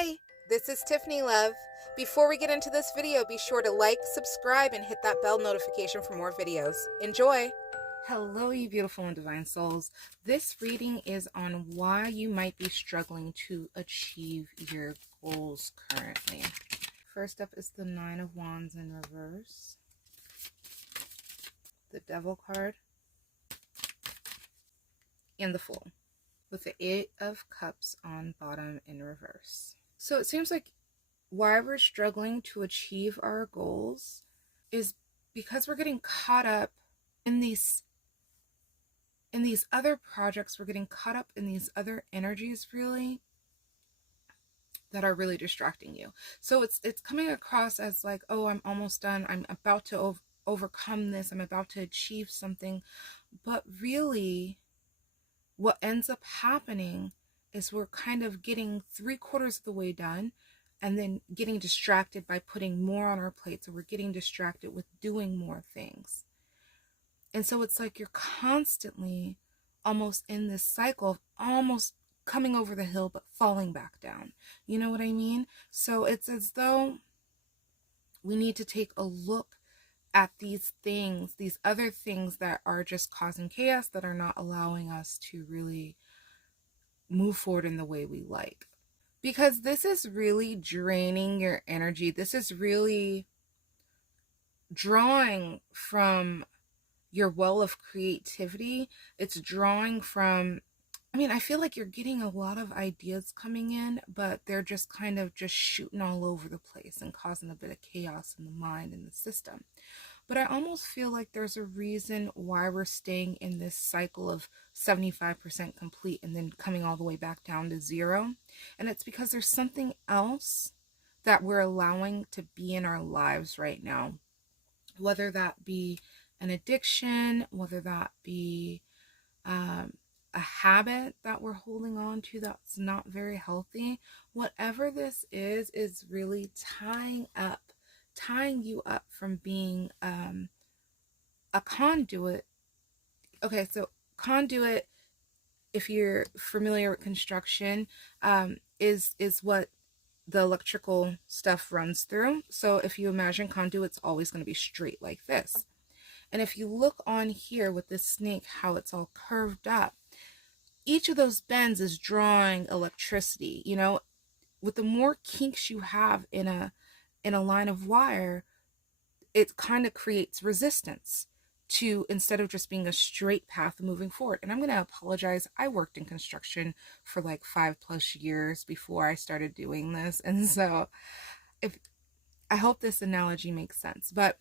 Hey, this is Tiffany Love. Before we get into this video, be sure to like, subscribe, and hit that bell notification for more videos. Enjoy! Hello, you beautiful and divine souls. This reading is on why you might be struggling to achieve your goals currently. First up is the Nine of Wands in reverse, the Devil card, and the Fool, with the Eight of Cups on bottom in reverse. So it seems like why we're struggling to achieve our goals is because we're getting caught up in these other projects. We're getting caught up in these other energies really that are really distracting you. So it's coming across as like, oh, I'm almost done, I'm about to overcome this, I'm about to achieve something. But really what ends up happening is we're kind of getting 3/4 of the way done and then getting distracted by putting more on our plates, or we're getting distracted with doing more things. And so it's like you're constantly almost in this cycle of almost coming over the hill but falling back down. You know what I mean? So it's as though we need to take a look at these things, these other things that are just causing chaos, that are not allowing us to really move forward in the way we like. Because this is really draining your energy. This is really drawing from your well of creativity. It's drawing from, I feel like you're getting a lot of ideas coming in, but they're just kind of just shooting all over the place and causing a bit of chaos in the mind and the system. But I almost feel like there's a reason why we're staying in this cycle of 75% complete and then coming all the way back down to 0. And it's because there's something else that we're allowing to be in our lives right now. Whether that be an addiction, whether that be a habit that we're holding on to that's not very healthy. Whatever this is really tying you up from being a conduit. Okay, so conduit, if you're familiar with construction, is what the electrical stuff runs through. So if you imagine conduit's always going to be straight like this. And if you look on here with this snake, how it's all curved up, each of those bends is drawing electricity. You know, with the more kinks you have in a line of wire, it kind of creates resistance to, instead of just being a straight path moving forward. And I'm going to apologize. I worked in construction for like 5+ years before I started doing this. And so I hope this analogy makes sense, but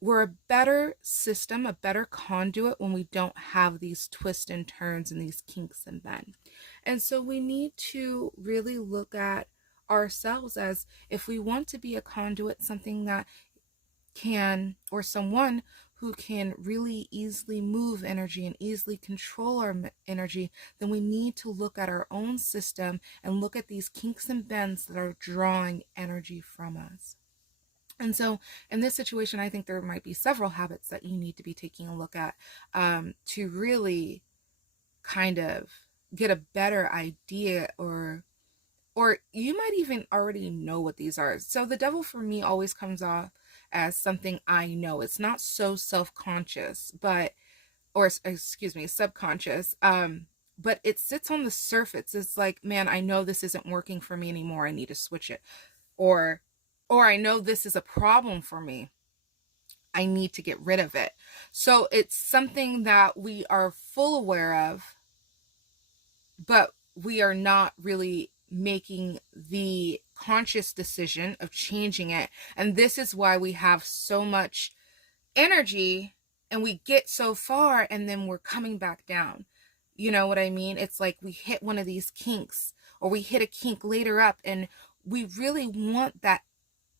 we're a better system, a better conduit when we don't have these twists and turns and these kinks and bends. And so we need to really look at ourselves as, if we want to be a conduit, something that can, or someone who can really easily move energy and easily control our energy, then we need to look at our own system and look at these kinks and bends that are drawing energy from us. And so in this situation, I think there might be several habits that you need to be taking a look at to really kind of get a better idea, or you might even already know what these are. So the devil for me always comes off as something I know. It's not so self-conscious, subconscious. But it sits on the surface. It's like, man, I know this isn't working for me anymore. I need to switch it. Or I know this is a problem for me. I need to get rid of it. So it's something that we are full aware of, but we are not really making the conscious decision of changing it. And this is why we have so much energy and we get so far and then we're coming back down. You know what I mean? It's like we hit one of these kinks, or we hit a kink later up, and we really want that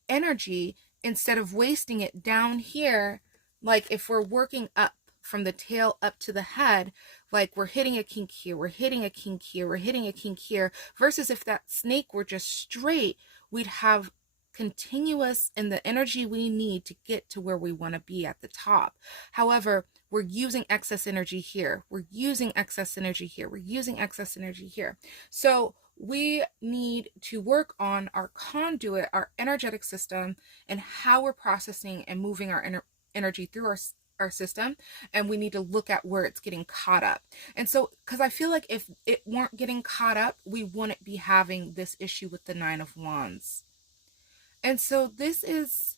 energy instead of wasting it down here. Like if we're working up from the tail up to the head, like we're hitting a kink here, we're hitting a kink here, we're hitting a kink here, versus if that snake were just straight, we'd have continuous and the energy we need to get to where we want to be at the top. However, we're using excess energy here, we're using excess energy here, we're using excess energy here. So we need to work on our conduit, our energetic system, and how we're processing and moving our energy through our system, and we need to look at where it's getting caught up. And so, because I feel like if it weren't getting caught up, we wouldn't be having this issue with the Nine of Wands. And so this is,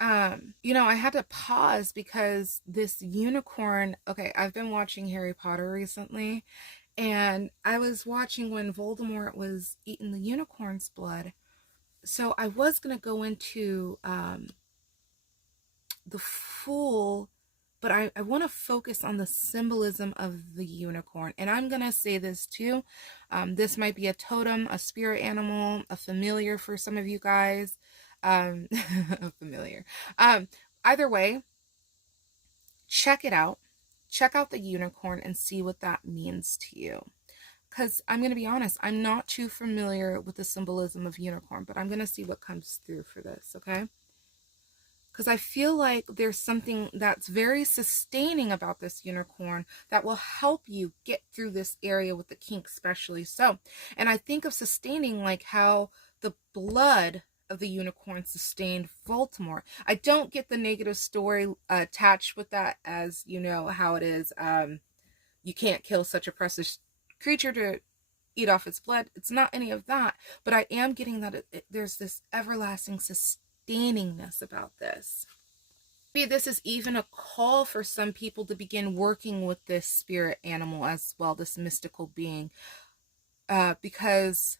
I had to pause because this unicorn, okay, I've been watching Harry Potter recently, and I was watching when Voldemort was eating the unicorn's blood. So I was going to go into the Fool, but I want to focus on the symbolism of the unicorn. And I'm going to say this too. This might be a totem, a spirit animal, a familiar for some of you guys. A familiar. Either way, check it out. Check out the unicorn and see what that means to you. Because I'm going to be honest, I'm not too familiar with the symbolism of unicorn, but I'm going to see what comes through for this, okay? Because I feel like there's something that's very sustaining about this unicorn that will help you get through this area with the kink especially. So, and I think of sustaining like how the blood of the unicorn sustained Voldemort. I don't get the negative story attached with that, as you know how it is. You can't kill such a precious creature to eat off its blood. It's not any of that, but I am getting that there's this everlasting sustainingness about this. Maybe this is even a call for some people to begin working with this spirit animal as well, this mystical being, because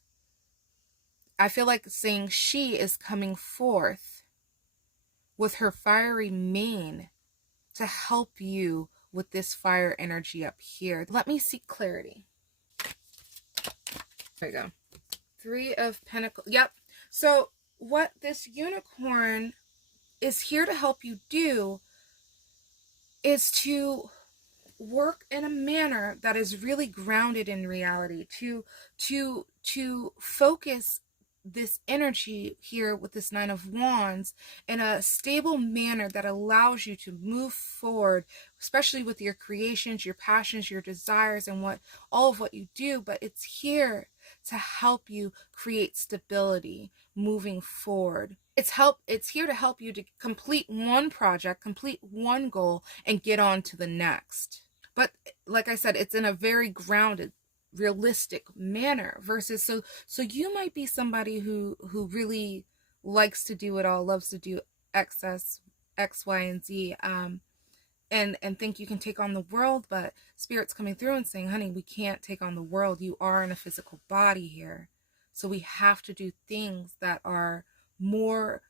I feel like saying she is coming forth with her fiery mane to help you with this fire energy up here. Let me seek clarity. There you go. Three of Pentacles. Yep. So what this unicorn is here to help you do is to work in a manner that is really grounded in reality, to focus this energy here with this Nine of Wands in a stable manner that allows you to move forward, especially with your creations, your passions, your desires, and all of what you do. But it's here to help you create stability moving forward. It's here to help you to complete one project, complete one goal, and get on to the next. But like I said, it's in a very grounded, realistic manner versus so you might be somebody who really likes to do it all, loves to do excess X, Y, and Z, and think you can take on the world, but Spirit's coming through and saying, honey, we can't take on the world. You are in a physical body here. So we have to do things that are more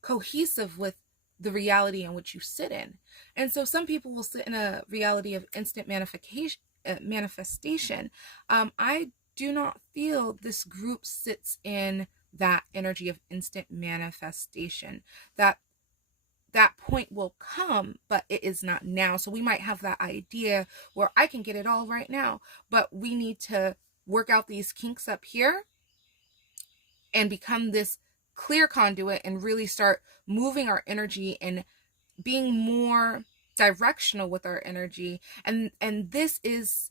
cohesive with the reality in which you sit in. And so some people will sit in a reality of instant manifestation. I do not feel this group sits in that energy of instant manifestation. That point will come, but it is not now. So we might have that idea where I can get it all right now, but we need to work out these kinks up here and become this clear conduit and really start moving our energy and being more directional with our energy. And this is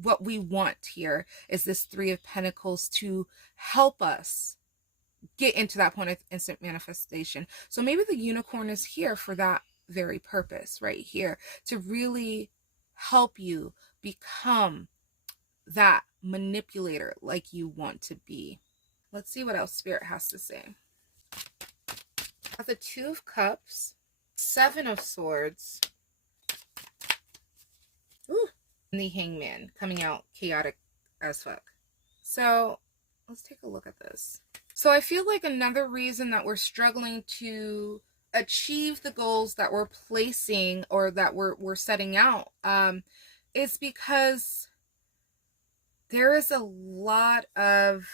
what we want here, is this Three of Pentacles to help us get into that point of instant manifestation. So maybe the unicorn is here for that very purpose right here, to really help you become that manipulator like you want to be. Let's see what else Spirit has to say. The Two of Cups, Seven of Swords, ooh, and the Hangman coming out chaotic as fuck. So let's take a look at this. So I feel like another reason that we're struggling to achieve the goals that we're placing or that we're setting out is because there is a lot of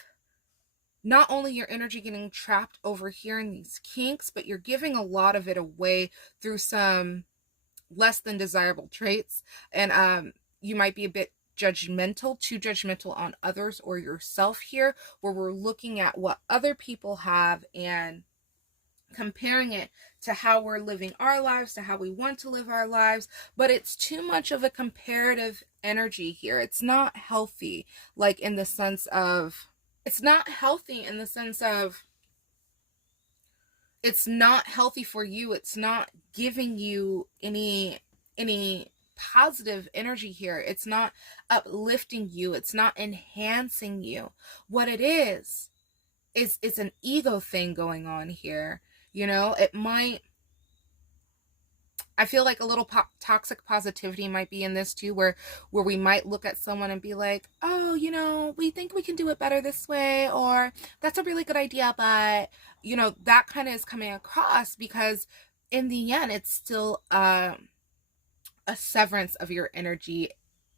not only your energy getting trapped over here in these kinks, but you're giving a lot of it away through some less than desirable traits. And you might be a bit too judgmental on others or yourself here, where we're looking at what other people have and comparing it to how we're living our lives, to how we want to live our lives, but it's too much of a comparative energy here. It's not healthy, like in the sense of, it's not healthy in the sense of, it's not healthy for you. It's not giving you any positive energy here. It's not uplifting you. It's not enhancing you. What it is it's an ego thing going on here. You know, it might, I feel like a little toxic positivity might be in this too, where we might look at someone and be like, oh, you know, we think we can do it better this way, or that's a really good idea, but you know, that kind of is coming across because in the end, it's still a severance of your energy.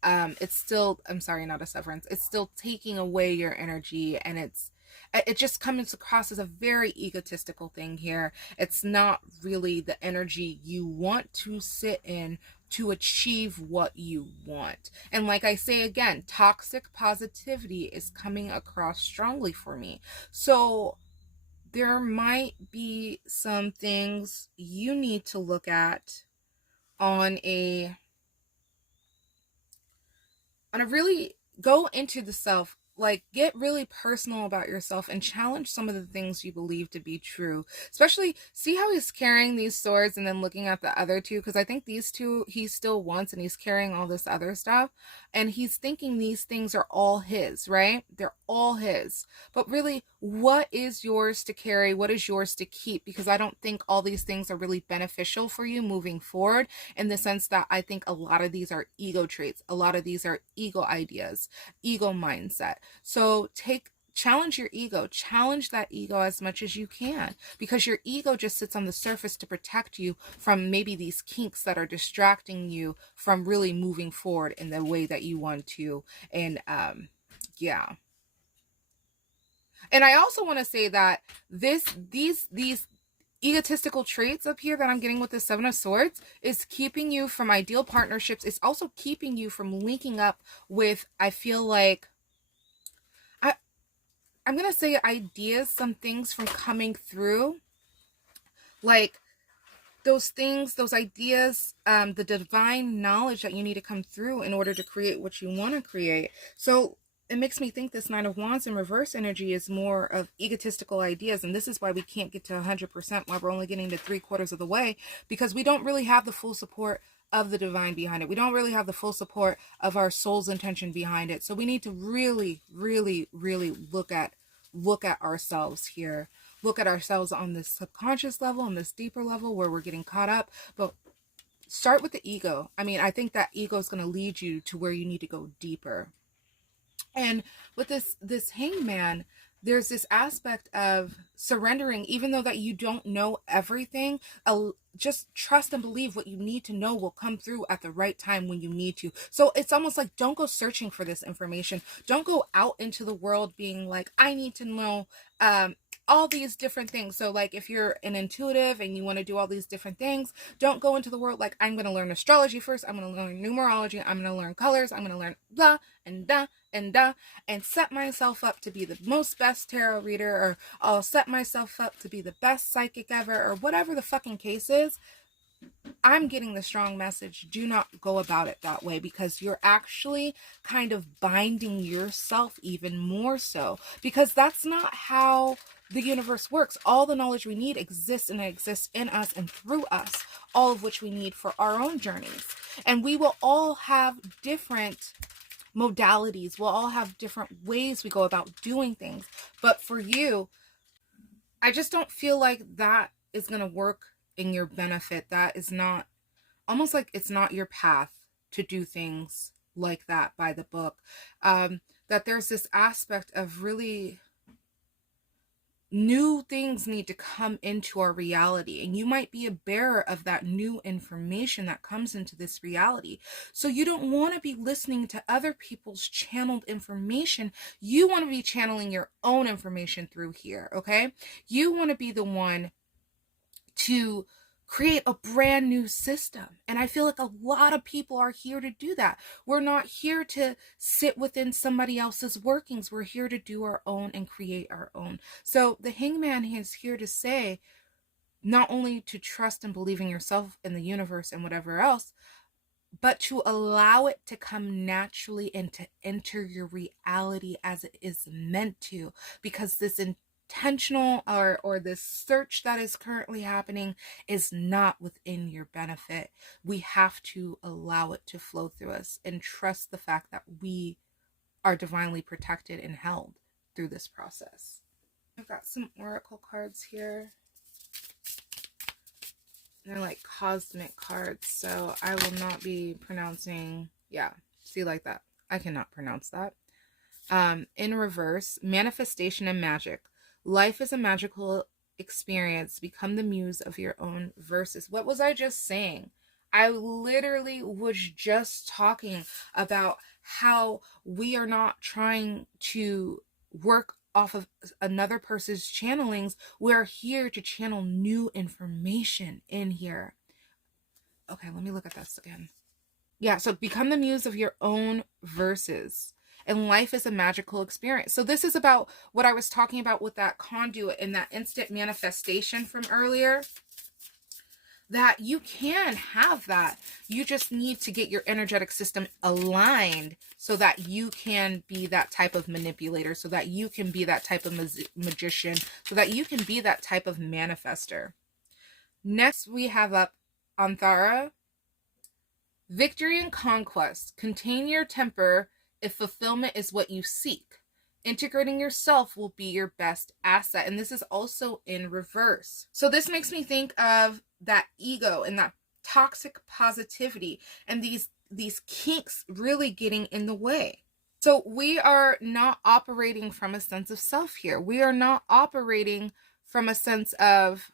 It's still, I'm sorry, not a severance. It's still taking away your energy, and it just comes across as a very egotistical thing here. It's not really the energy you want to sit in to achieve what you want. And like I say again, toxic positivity is coming across strongly for me. So there might be some things you need to look at on a really go into the self, like get really personal about yourself and challenge some of the things you believe to be true. Especially see how he's carrying these swords and then looking at the other two, because I think these two he still wants, and he's carrying all this other stuff and he's thinking these things are all his, right? They're all his. But really, what is yours to carry? What is yours to keep? Because I don't think all these things are really beneficial for you moving forward, in the sense that I think a lot of these are ego traits. A lot of these are ego ideas, ego mindset. So challenge your ego, challenge that ego as much as you can, because your ego just sits on the surface to protect you from maybe these kinks that are distracting you from really moving forward in the way that you want to. And yeah. And I also want to say that these egotistical traits up here that I'm getting with the Seven of Swords is keeping you from ideal partnerships. It's also keeping you from linking up with, I feel like, I'm going to say ideas, some things from coming through. Like those things, those ideas, the divine knowledge that you need to come through in order to create what you want to create. So it makes me think this Nine of Wands in reverse energy is more of egotistical ideas. And this is why we can't get to 100%, why we're only getting to 3/4 of the way, because we don't really have the full support of the divine behind it. We don't really have the full support of our soul's intention behind it. So we need to really, really, really look at ourselves here. Look at ourselves on this subconscious level, on this deeper level where we're getting caught up. But start with the ego. I mean, I think that ego is going to lead you to where you need to go deeper. And with this hangman, there's this aspect of surrendering, even though that you don't know everything. Just trust and believe what you need to know will come through at the right time when you need to. So it's almost like, don't go searching for this information. Don't go out into the world being like, I need to know all these different things. So like if you're an intuitive and you want to do all these different things, don't go into the world like, I'm going to learn astrology first, I'm going to learn numerology, I'm going to learn colors, I'm going to learn blah and da and da, and set myself up to be the most best tarot reader, or I'll set myself up to be the best psychic ever, or whatever the fucking case is. I'm getting the strong message. Do not go about it that way, because you're actually kind of binding yourself even more so, because that's not how the universe works. All the knowledge we need exists, and it exists in us and through us, all of which we need for our own journeys. And we will all have different modalities. We'll all have different ways we go about doing things. But for you, I just don't feel like that is going to work in your benefit. That is not, almost like it's not your path to do things like that by the book. That there's this aspect of really new things need to come into our reality, and you might be a bearer of that new information that comes into this reality. So you don't want to be listening to other people's channeled information. You want to be channeling your own information through here. Okay, you want to be the one to create a brand new system. And I feel like a lot of people are here to do that. We're not here to sit within somebody else's workings. We're here to do our own and create our own. So the hangman is here to say, not only to trust and believe in yourself and the universe and whatever else, but to allow it to come naturally and to enter your reality as it is meant to, because this intentional or this search that is currently happening is not within your benefit. We have to allow it to flow through us and trust the fact that we are divinely protected and held through this process. I've got some oracle cards here. They're like cosmic cards, so I will not be pronouncing, yeah, see, like that. I cannot pronounce that. In reverse, manifestation and magic. Life is a magical experience. Become the muse of your own verses. What was I just saying? I literally was just talking about how we are not trying to work off of another person's channelings. We're here to channel new information in here. Okay, let me look at this again. Yeah, so become the muse of your own verses. And life is a magical experience. So this is about what I was talking about with that conduit and that instant manifestation from earlier. That you can have that. You just need to get your energetic system aligned so that you can be that type of manipulator, so that you can be that type of magician, so that you can be that type of manifester. Next, we have up Anthara. Victory and conquest. Contain your temper if fulfillment is what you seek. Integrating yourself will be your best asset. And this is also in reverse. So this makes me think of that ego and that toxic positivity and these kinks really getting in the way. So we are not operating from a sense of self here. We are not operating from a sense of,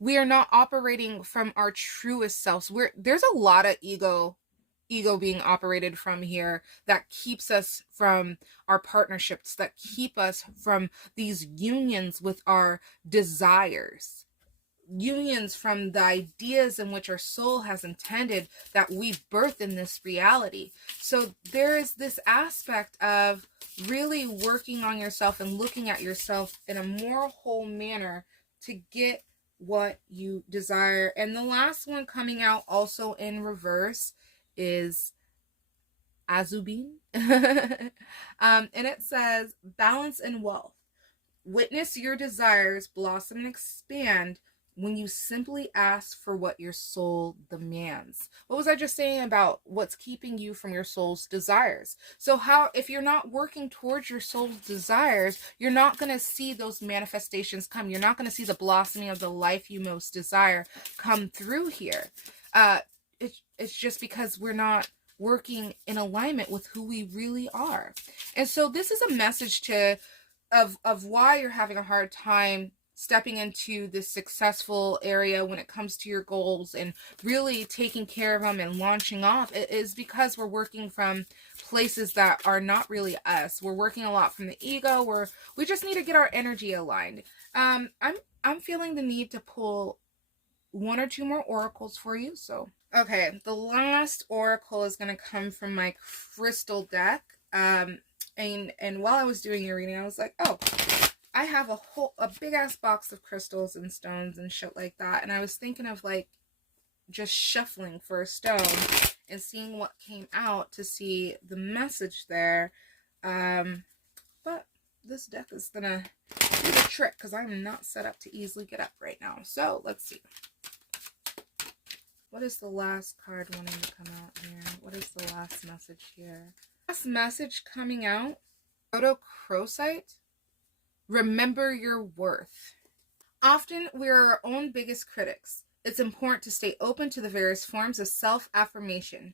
we are not operating from our truest selves. There's a lot of ego being operated from here that keeps us from our partnerships, that keep us from these unions with our desires, unions from the ideas in which our soul has intended that we birth in this reality. So there is this aspect of really working on yourself and looking at yourself in a more whole manner to get what you desire. And the last one coming out also in reverse is Azubine. And it says, balance and wealth. Witness your desires blossom and expand when you simply ask for what your soul demands. What was I just saying about what's keeping you from your soul's desires? So how, if you're not working towards your soul's desires, you're not going to see those manifestations come. You're not going to see the blossoming of the life you most desire come through here. It's just because we're not working in alignment with who we really are. And so this is a message of why you're having a hard time stepping into this successful area when it comes to your goals and really taking care of them and launching off. It is because we're working from places that are not really us. We're working a lot from the ego, where we just need to get our energy aligned. I'm feeling the need to pull one or two more oracles for you. So okay, the last oracle is going to come from my crystal deck. And while I was doing your reading, I was like, oh, I have a big ass box of crystals and stones and shit like that. And I was thinking of like just shuffling for a stone and seeing what came out to see the message there. But this deck is gonna do the trick because I'm not set up to easily get up right now. So let's see. What is the last card wanting to come out here? What is the last message here? Last message coming out. Protochrosite. Remember your worth. Often we are our own biggest critics. It's important to stay open to the various forms of self-affirmation,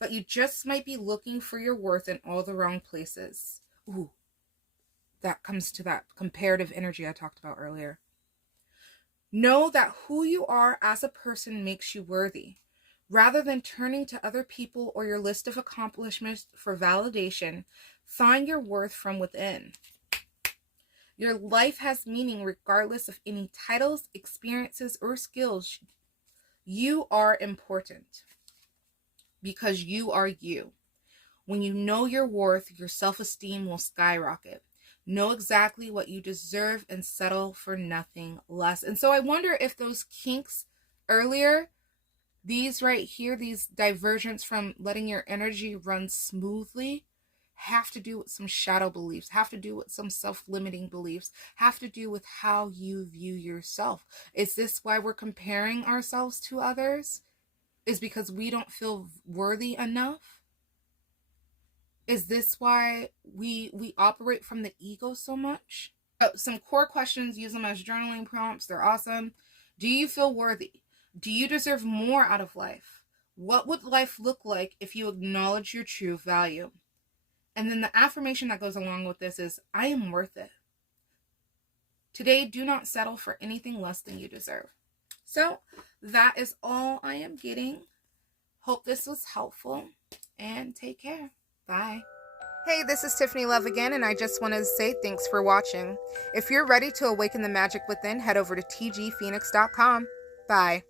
but you just might be looking for your worth in all the wrong places. Ooh, that comes to that comparative energy I talked about earlier. Know that who you are as a person makes you worthy. Rather than turning to other people or your list of accomplishments for validation, find your worth from within. Your life has meaning regardless of any titles, experiences, or skills. You are important because you are you. When you know your worth, your self-esteem will skyrocket. Know exactly what you deserve and settle for nothing less. And so I wonder if those kinks earlier, these right here, these divergence from letting your energy run smoothly, have to do with some shadow beliefs, have to do with some self-limiting beliefs, have to do with how you view yourself. Is this why we're comparing ourselves to others? Is because we don't feel worthy enough? Is this why we operate from the ego so much? Some core questions, use them as journaling prompts. They're awesome. Do you feel worthy? Do you deserve more out of life? What would life look like if you acknowledge your true value? And then the affirmation that goes along with this is, I am worth it. Today, do not settle for anything less than you deserve. So that is all I am getting. Hope this was helpful, and take care. Bye. Hey, this is Tiffany Love again, and I just wanted to say thanks for watching. If you're ready to awaken the magic within, head over to tgphoenix.com. Bye.